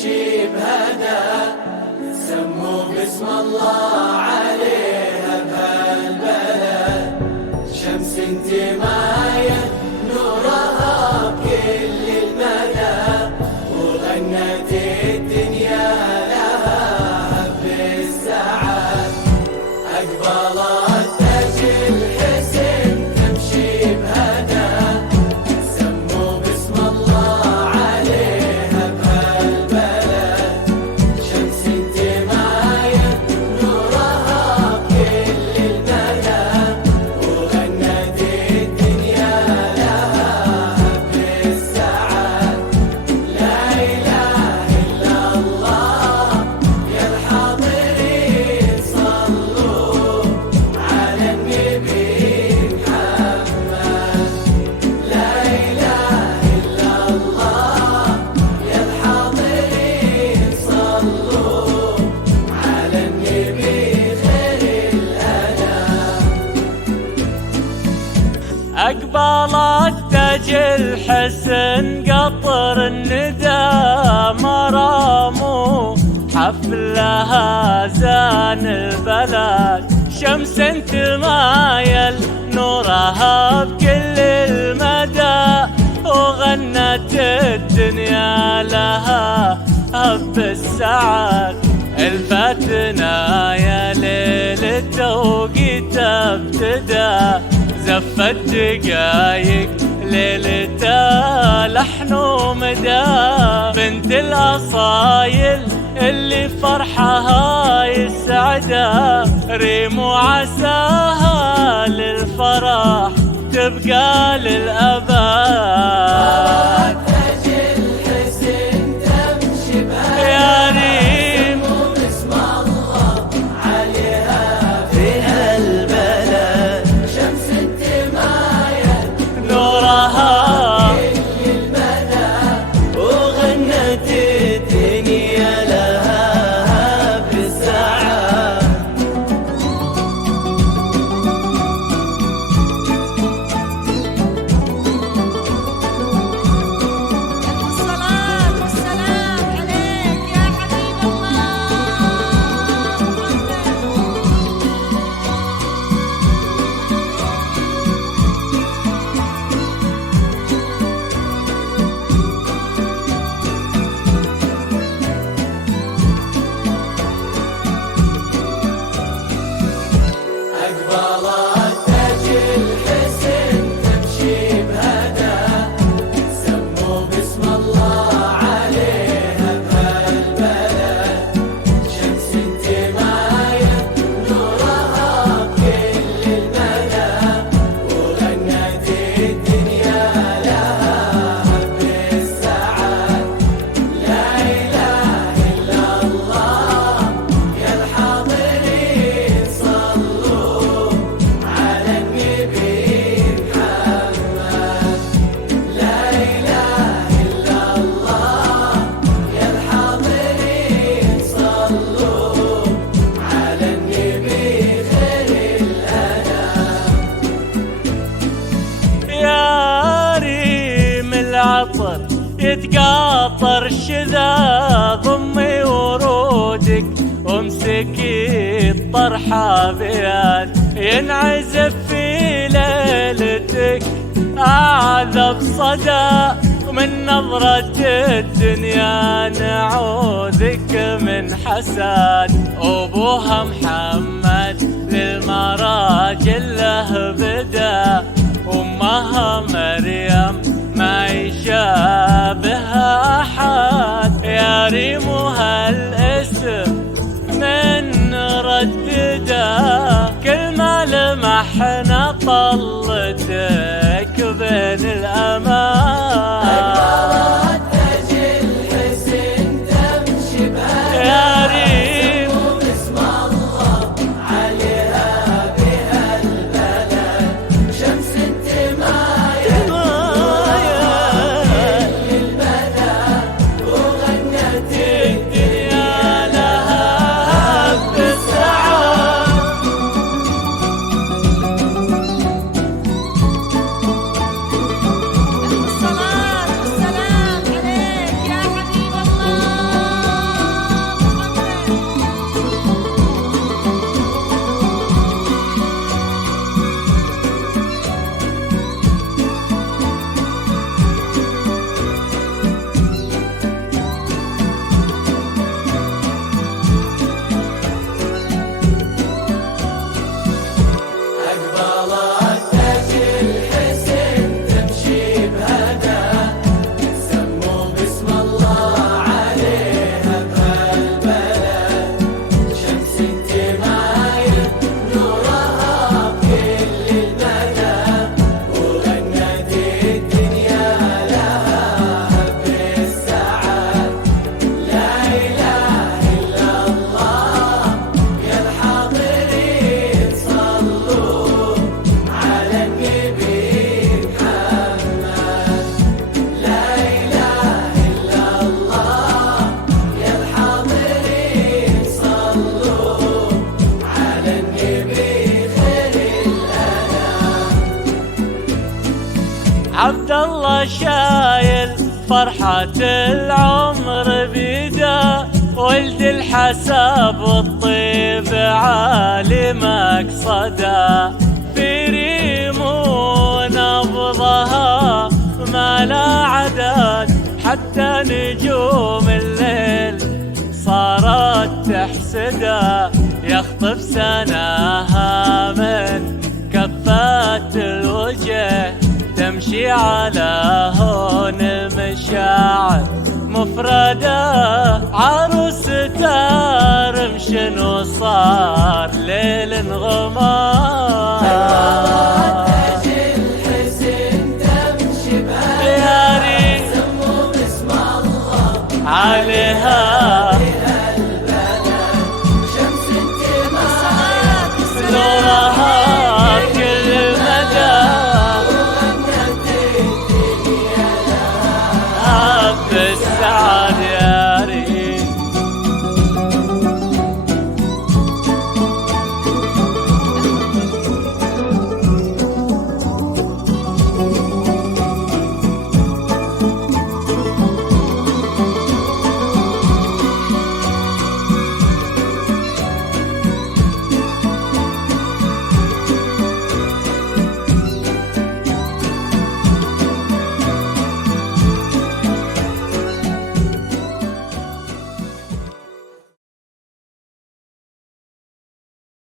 تمشي بهدى، سموا باسم الله عليها بهالبلد. شمس انتماية نورها بكل المدى، وغنت الدنيا لها بالسعد. أقبلت تاج الحسن تمشي بهدى، سموا باسم الله عليها بهالبلد. شمس انتماية نورها بكل المدى، وغنت الدنيا لها بالسعد. لا إله إلا الله يا الحاضرين صلوا على النبي محمد. لا إله إلا الله يا الحاضرين صلوا على النبي خير الأنام. أقبلت تاج الحسن قطر الندى مرامو، حفلها زان البلد. شمس تمايل نورها بكل المدى، وغنت الدنيا لها بالسعد. الفتنا يا ليل التوقيت ابتدى، زفت دقايق ليلتها لحن ومدى. بنت الأصايل اللي فرحها يسعدها، ريم وعساها للفرح تبقى للأبد. تاج الحسن تمشي بهدى، يا ريم سموا باسم الله عليها بهالبلد. شمس انتماية نورها كل المدى، وغنت الدنيا لها بالسعد. الصلاة والسلام عليك يا حبيب الله محمد. أقبلت تاج الحسن تمشي بهدى، سموا باسم الله عليها بهالبلد. شمس انتماية نورها بكل المدى، وغنت الدنيا لها بالسعد. لا إله إلا الله يا الحاضرين صلوا على النبي محمد. لا إله إلا الله يا الحاضرين صلوا على النبي خير الأنام. يا ريم العطر يتقاطر شذا، ضمي ورودك وامسكي الطرحة بيد. ينعزف في ليلتك أعذب صدى، ومن نظرة الدنيا نعوذك من حسد. أبوها محمد للمراجل له بدا، أمها مريم ما يشابهها أحد. يا ريم هالاسم من رددا، كل ما لمحنا طلتك بين الأمان. أقبلت تاج الحسن تمشي بهدى، يا ريم سموا باسم الله عليها بهالبلد. شمس انتماية كل المدى، وغنت الدنيا لها بالسعد. فرحة العمر بيده، ولد الحساب والطيب عالي مقصده، في ريمو نبضها ما لا عدد، حتى نجوم الليل صارت تحسده، يخطف سناها من كفات الوجه، تمشي على هون المشاعر مفردة، عروس تارمش وصار ليل غمار، تاج الحسن تمشي بها يا ريت سموا باسم الله عليها شمس انتماء نورها كل مدى، وغنت الدنيا بالسعادة